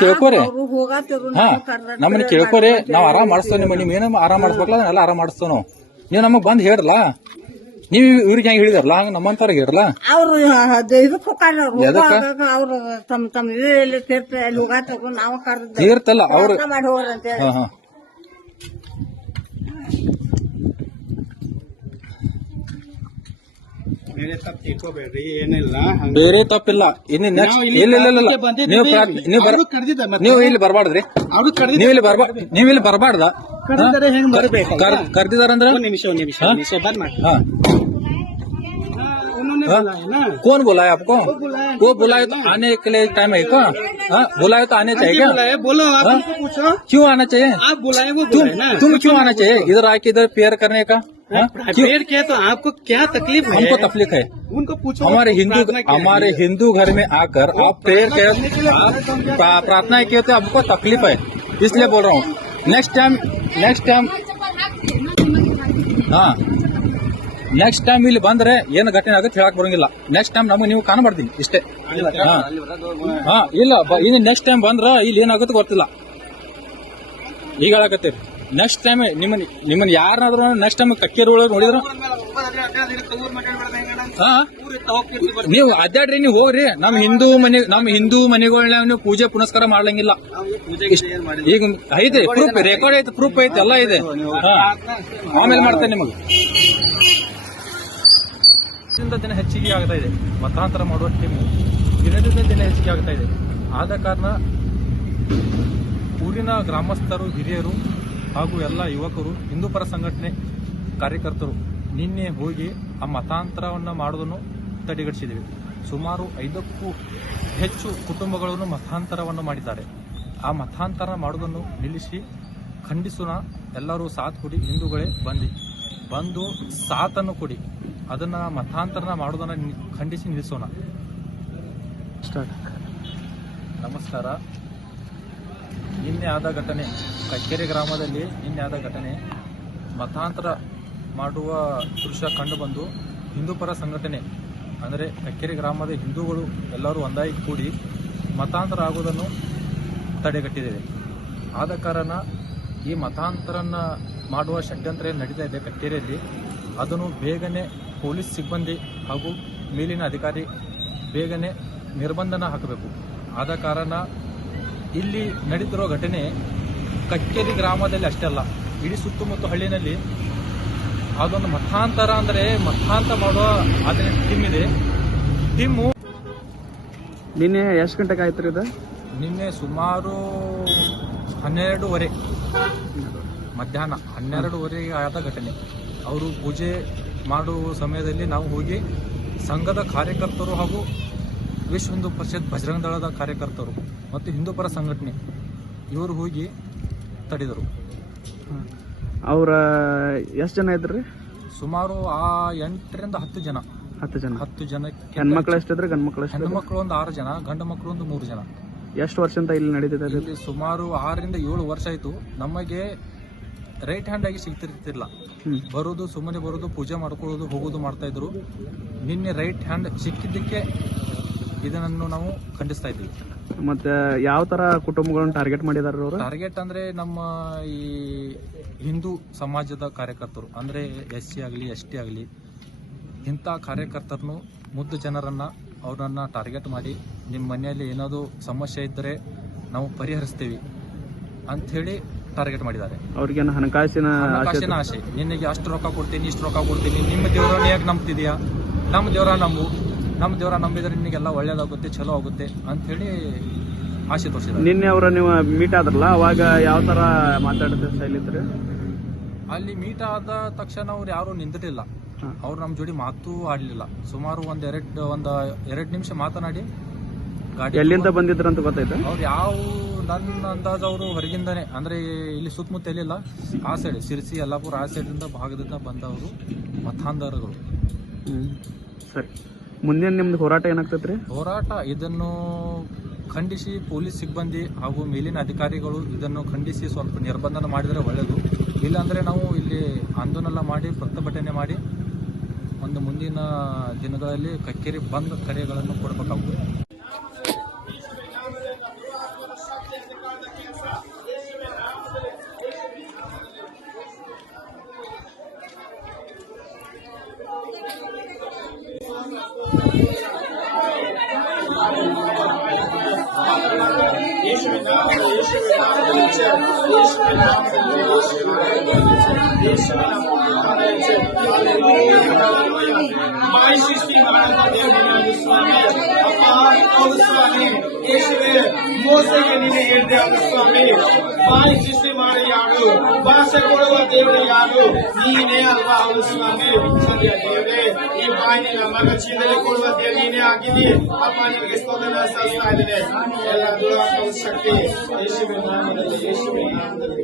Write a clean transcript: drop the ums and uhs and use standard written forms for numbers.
ಕೇಳ್ಕೋರಿ. ಹಾ ನಮ್ಮನ್ನ ಕೇಳ್ಕೋರಿ, ನಾವ್ ಆರಾಮ್ ಮಾಡಿಸ್ತೇವೆ. ನಿಮ್ ಏನು ಆರಾಮ್ ಮಾಡಿಸ್ಬೇಕಲ್ಲ ಅದನ್ನೆಲ್ಲ ಆರಾಮ್ ಮಾಡಿಸ್ತೇವೆ ನಾವು. ನೀವು ನಮಗ್ ಬಂದ್ ಹೇಳ್ರಲ್ಲ, ನೀವ್ ಇವ್ರಿಗೆ ಹೆಂಗ್ ಹೇಳಿದಾರಲ್ಲ ಹಂಗ ನಮ್ಮಂತಾರ ಹೇಳ್ರಲ್ಲ. ಅವ್ರು ಇದಕ್ಕೆ ಹೋಗಾರ ಅವ್ರು ತಮ್ಮ ತೀರ್ಥ ಹೋಗ ತಗೊಂಡು ನಾವು ಕರೆದ ತೀರ್ತಲ್ಲ ಅವ್ರು ಮಾಡಿ ಹೋಗ್ರಿ ಅಂತ ಹೇಳಿ. ಹಾ ಹಾ ಬೇರೆ ತಪ್ಪಿಲ್ಲ. ಇನ್ನು ನೆಕ್ಸ್ಟ್ ಇಲ್ಲ ನೀವು ಇಲ್ಲಿ ಬರ್ಬಾರ್ದ್ರಿ. ನೀವು ಇಲ್ಲಿ ಬರ್ಬಾರ್ದ. ಕರ್ದಿದಾರಂದ್ರ कौन बुलाया आपको? वो बुलाया तो आने के लिए टाइम है क्या? बुलाया तो आने चाहिए क्या? बोलो आप पूछो क्यों आना चाहिए? आप बुलाए वो तुम क्यों आना चाहिए इधर आके इधर पेयर करने का? पेड़ क्या तो आपको क्या तकलीफ है? हमको तकलीफ है. उनको पूछो. हमारे हिंदू घर में आकर आप प्रेयर प्रार्थना किए तो आपको तकलीफ है, इसलिए बोल रहा हूँ. नेक्स्ट टाइम हाँ ನೆಕ್ಸ್ಟ್ ಟೈಮ್ ಇಲ್ಲಿ ಬಂದ್ರೆ ಏನ್ ಘಟನೆ ಆಗುತ್ತೆ ಹೇಳಕ್ ಬರಂಗಿಲ್ಲ. ನೆಕ್ಸ್ಟ್ ಟೈಮ್ ನಮಗೆ ನೀವು ಕಾಣಬಾರ್ದು ಇಷ್ಟೇ. ಹಾ ಇಲ್ಲ ಇನ್ನು ನೆಕ್ಸ್ಟ್ ಟೈಮ್ ಬಂದ್ರ ಇಲ್ಲಿ ಏನಾಗುತ್ತೆ ಗೊತ್ತಿಲ್ಲ. ಈಗ ಹೇಳಕತ್ತೀರಿ ನೆಕ್ಸ್ಟ್ ಟೈಮ್ ನಿಮ್ಮನ್ನ ಯಾರನ್ನಾದ್ರೂ ನೆಕ್ಸ್ಟ್ ಟೈಮ್ ಕಕ್ಕೇರಿ ಒಳಗೆ ನೋಡಿದ್ರು ನೀವು ಅಡ್ಡಾಡ್ರಿ, ನೀವು ಹೋಗ್ರಿ. ನಮ್ಮ ಹಿಂದೂ ಮನೆಗಳನ್ನ ನೀವು ಪೂಜೆ ಪುನಸ್ಕಾರ ಮಾಡ್ಲಂಗಿಲ್ಲ. ಈಗ ಐತೆ ಪ್ರೂಫ್, ರೆಕಾರ್ಡ್ ಐತೆ, ಪ್ರೂಫ್ ಐತೆ, ಎಲ್ಲ ಇದೆ. ಆಮೇಲೆ ಮಾಡ್ತೇನೆ ನಿಮಗೆ. ದಿನ ಹೆಚ್ಚಿಗೆ ಆಗ್ತಾ ಇದೆ ಮತಾಂತರ ಮಾಡುವ ಟೀಮು, ದಿನದಿಂದ ದಿನ ಹೆಚ್ಚಿಗೆ ಆಗ್ತಾ ಇದೆ. ಆದ ಕಾರಣ ಊರಿನ ಗ್ರಾಮಸ್ಥರು, ಹಿರಿಯರು ಹಾಗೂ ಎಲ್ಲ ಯುವಕರು, ಹಿಂದೂ ಪರ ಸಂಘಟನೆ ಕಾರ್ಯಕರ್ತರು ನಿನ್ನೆ ಹೋಗಿ ಆ ಮತಾಂತರವನ್ನು ಮಾಡೋದನ್ನು ತಡೆಗಟ್ಟಿಸಿದ್ದೀವಿ. ಸುಮಾರು 5ಕ್ಕೂ ಹೆಚ್ಚು ಕುಟುಂಬಗಳನ್ನು ಮತಾಂತರವನ್ನು ಮಾಡಿದ್ದಾರೆ. ಆ ಮತಾಂತರ ಮಾಡೋದನ್ನು ನಿಲ್ಲಿಸಿ ಖಂಡಿಸೋಣ. ಎಲ್ಲರೂ ಸಾಥ್ ಕೊಡಿ, ಹಿಂದೂಗಳೇ ಬಂದು ಸಾಥನ್ನು ಕೊಡಿ. ಅದನ್ನ ಮತಾಂತರನ ಮಾಡೋದನ್ನ ಖಂಡಿಸಿ ನಿಲ್ಲಿಸೋಣ. ನಮಸ್ಕಾರ. ನಿನ್ನೆ ಆದ ಘಟನೆ, ಕಕ್ಕೇರಿ ಗ್ರಾಮದಲ್ಲಿ ನಿನ್ನೆ ಆದ ಘಟನೆ, ಮತಾಂತರ ಮಾಡುವ ದೃಶ್ಯ ಕಂಡು ಬಂದು ಹಿಂದೂ ಪರ ಸಂಘಟನೆ ಅಂದರೆ ಕಕ್ಕೇರಿ ಗ್ರಾಮದ ಹಿಂದೂಗಳು ಎಲ್ಲರೂ ಒಂದಾಗಿ ಕೂಡಿ ಮತಾಂತರ ಆಗುವುದನ್ನು ತಡೆಗಟ್ಟಿದ್ದೇವೆ. ಆದ ಕಾರಣ ಈ ಮತಾಂತರನ ಮಾಡುವ ಷಡ್ಯಂತ್ರ ನಡೀತಾ ಇದೆ ಕಕ್ಕೇರಿಯಲ್ಲಿ, ಅದನ್ನು ಬೇಗನೆ ಪೊಲೀಸ್ ಸಿಬ್ಬಂದಿ ಹಾಗೂ ಮೇಲಿನ ಅಧಿಕಾರಿ ಬೇಗನೆ ನಿರ್ಬಂಧನ ಹಾಕಬೇಕು. ಆದ ಕಾರಣ ಇಲ್ಲಿ ನಡೀತಿರೋ ಘಟನೆ ಕಕ್ಕೇರಿ ಗ್ರಾಮದಲ್ಲಿ ಅಷ್ಟೇ ಅಲ್ಲ, ಇಡೀ ಸುತ್ತಮುತ್ತ ಹಳ್ಳಿನಲ್ಲಿ ಅದೊಂದು ಮತಾಂತರ ಮಾಡುವ ಅದನ್ನ ಟೀಮ್ ಇದೆ. ಟೀಮು ನಿನ್ನೆ ಎಷ್ಟು ಗಂಟೆಗೆ ಆಯ್ತು ಇದು? ನಿನ್ನೆ ಸುಮಾರು 12:30 ಮಧ್ಯಾಹ್ನ 12:30 ಆದ ಘಟನೆ. ಅವರು ಪೂಜೆ ಮಾಡುವ ಸಮಯದಲ್ಲಿ ನಾವು ಹೋಗಿ ಸಂಘದ ಕಾರ್ಯಕರ್ತರು ಹಾಗೂ ವಿಶ್ವ ಹಿಂದೂ ಪರಿಷತ್ ಬಜರಂಗ ದಳದ ಕಾರ್ಯಕರ್ತರು ಮತ್ತು ಹಿಂದೂ ಪರ ಸಂಘಟನೆ ಇವರು ಹೋಗಿ ತಡೆದರು. ಅವ್ರ ಎಷ್ಟು ಜನ ಇದ್ರಿ? ಸುಮಾರು 8ರಿಂದ 10 ಜನ. 10 ಜನ. ಹೆಣ್ಮಕ್ಳು ಎಷ್ಟಿದ್ರೆ? ಗಂಡು ಮಕ್ಕಳು? ಹೆಣ್ಮಕ್ಳು ಒಂದು 6 ಜನ, ಗಂಡು ಮಕ್ಕಳು ಒಂದು 3 ಜನ. ಎಷ್ಟು ವರ್ಷದಿಂದ ಇಲ್ಲಿ ನಡೀತಿದೆ? ಇಲ್ಲಿ ಸುಮಾರು 6ರಿಂದ 7 ವರ್ಷ ಆಯ್ತು. ನಮಗೆ ರೈಟ್ ಹ್ಯಾಂಡ್ ಆಗಿ ಸಿಗ್ತಿರ್ತಿಲ್ಲ. ಸುಮ್ಮನೆ ಬರೋದು, ಪೂಜೆ ಮಾಡ್ಕೊಳ್ಳೋದು, ಹೋಗೋದು ಮಾಡ್ತಾ ಇದ್ರು. ನಿನ್ನೆ ರೈಟ್ ಹ್ಯಾಂಡ್ ಸಿಕ್ಕಿದ್ದಕ್ಕೆ ಇದನ್ನು ನಾವು ಖಂಡಿಸ್ತಾ ಇದ್ದೀವಿ. ಮತ್ತೆ ಯಾವ ತರ ಕುಟುಂಬಗಳನ್ನು ಟಾರ್ಗೆಟ್ ಮಾಡಿದಾರೆ ಅವರು? ಟಾರ್ಗೆಟ್ ಅಂದ್ರೆ ನಮ್ಮ ಈ ಹಿಂದೂ ಸಮಾಜದ ಕಾರ್ಯಕರ್ತರು ಅಂದ್ರೆ SC ಆಗಲಿ ST ಆಗಲಿ ಇಂಥ ಕಾರ್ಯಕರ್ತರನ್ನು, ಮುದ್ದು ಜನರನ್ನ ಅವರನ್ನ ಟಾರ್ಗೆಟ್ ಮಾಡಿ ನಿಮ್ಮ ಮನೆಯಲ್ಲಿ ಏನಾದರೂ ಸಮಸ್ಯೆ ಇದ್ದರೆ ನಾವು ಪರಿಹರಿಸ್ತೀವಿ ಅಂಥೇಳಿ ಟಾರ್ಗೆಟ್ ಮಾಡಿದ್ದಾರೆ. ಅವ್ರಿಗೆ ಹಣಕಾಸಿನ ಆಸೆ. ನಿನಗೆ ಅಷ್ಟು ರೊಕ್ಕ ಕೊಡ್ತೀನಿ, ಇಷ್ಟು ರೊಕ್ಕ ಕೊಡ್ತೀನಿ, ನಿಮ್ಮ ದೇವರನ್ನ ಹೇಗೆ ನಂಬ್ತಿದೀಯಾ? ನಮ್ಮ ದೇವರ ನಂಬಿದ್ರೆ ನಿನಗೆಲ್ಲ ಒಳ್ಳೇದಾಗುತ್ತೆ, ಚಲೋ ಆಗುತ್ತೆ ಅಂಥೇಳಿ ಆಸೆ ತೋರಿಸಿದ್ದಾರೆ. ನಿನ್ನೆ ಅವರ ನೀವು ಮೀಟ್ ಆದ್ರಲ್ಲ, ಅವಾಗ ಯಾವ ತರ ಮಾತಾಡಿದ ಸ್ಟೈಲ್ ಇದ್ರೆ? ಅಲ್ಲಿ ಮೀಟ್ ಆದ ತಕ್ಷಣ ಅವ್ರು ಯಾರು ನಿಂತಿರಲಿಲ್ಲ. ಅವ್ರು ನಮ್ಮ ಜೋಡಿ ಮಾತು ಆಡ್ಲಿಲ್ಲ. ಸುಮಾರು ಒಂದ್ ಎರಡು ನಿಮಿಷ ಮಾತನಾಡಿ ಗಾಡಿ ಎಲ್ಲಿಂದ ಬಂದಿದ್ರು ಅಂತ ಗೊತ್ತಾಯ್ತು? ಅವ್ರು ನನ್ನ ಅಂದಾಜು ಅವರು ಹೊರಗಿಂದಾನೆ, ಅಂದ್ರೆ ಇಲ್ಲಿ ಸುತ್ತಮುತ್ತ ಎಲ್ಲಿಲ್ಲ, ಆ ಸೈಡ್ ಸಿರ್ಸಿ, ಯಲ್ಲಾಪುರ ಆ ಸೈಡ್ ಭಾಗದಿಂದ ಬಂದವರು ಮತಾಂಧರಗಳು. ಸರಿ, ಮುಂದಿನ ನಿಮ್ದು ಹೋರಾಟ ಏನಾಗ್ತೈತ್ರಿ? ಹೋರಾಟ ಇದನ್ನು ಖಂಡಿಸಿ ಪೊಲೀಸ್ ಸಿಬ್ಬಂದಿ ಹಾಗೂ ಮೇಲಿನ ಅಧಿಕಾರಿಗಳು ಇದನ್ನು ಖಂಡಿಸಿ ಸ್ವಲ್ಪ ನಿರ್ಬಂಧನ ಮಾಡಿದರೆ ಒಳ್ಳೆಯದು. ಇಲ್ಲಾಂದ್ರೆ ನಾವು ಇಲ್ಲಿ ಆಂದೋಲನ ಮಾಡಿ, ಪ್ರತಿಭಟನೆ ಮಾಡಿ ಮುಂದಿನ ದಿನಗಳಲ್ಲಿ ಕಕ್ಕೇರಿ ಬಂದ್ ಕರೆಗಳನ್ನು ಕೊಡಬೇಕಾಗುತ್ತದೆ. ಯೇಸುವಿನ ನಾಮದಲ್ಲಿ ಯೇಸುವಿನ ನಾಮದಲ್ಲಿ ಯೇಸುವಿನ ನಾಮದಲ್ಲಿ ಯೇಸುವಿನ ಬಾಯಿ ಸೃಷ್ಟಿ ಮಾಡುವ ದೇವರೇ ಸ್ವಾಮಿ ಅಪ್ಪ ಹೌದು ಸ್ವಾಮಿ ಯೇಸುವೆ ಮೋಸೆಗೆ ನೀನೆ ಹೇಳಿದೆ ಅದು ಸ್ವಾಮಿ ಬಾಯಿ ಸೃಷ್ಟಿ ಮಾಡಿ ಯಾರು ಭಾಷೆ ಕೊಡುವ ದೇವರು ಯಾರು ನೀನೇ ಅಲ್ವಾ ಹೌದು ಸ್ವಾಮಿ ಸದ್ಯ ದೇವರೇ ಈ ಬಾಯಿನ ಮಗ ಚೀಲದಲ್ಲಿ ಕೊಡುವ ದೇವರು ನೀನೇ ಆಗಿದ್ದಿ ಅಪ್ಪ ನಿನಗೆ ಸ್ತೋತ್ರ ಸಲ್ಲಿಸ್ತಾ ಇದ್ದೇನೆ ಎಲ್ಲ ದುರಾತ್ಮದ ಶಕ್ತಿ ಯೇಸುವಿನ ನಾಮದಲ್ಲಿ ಯೇಸುವಿನ ನಾಮದಲ್ಲಿ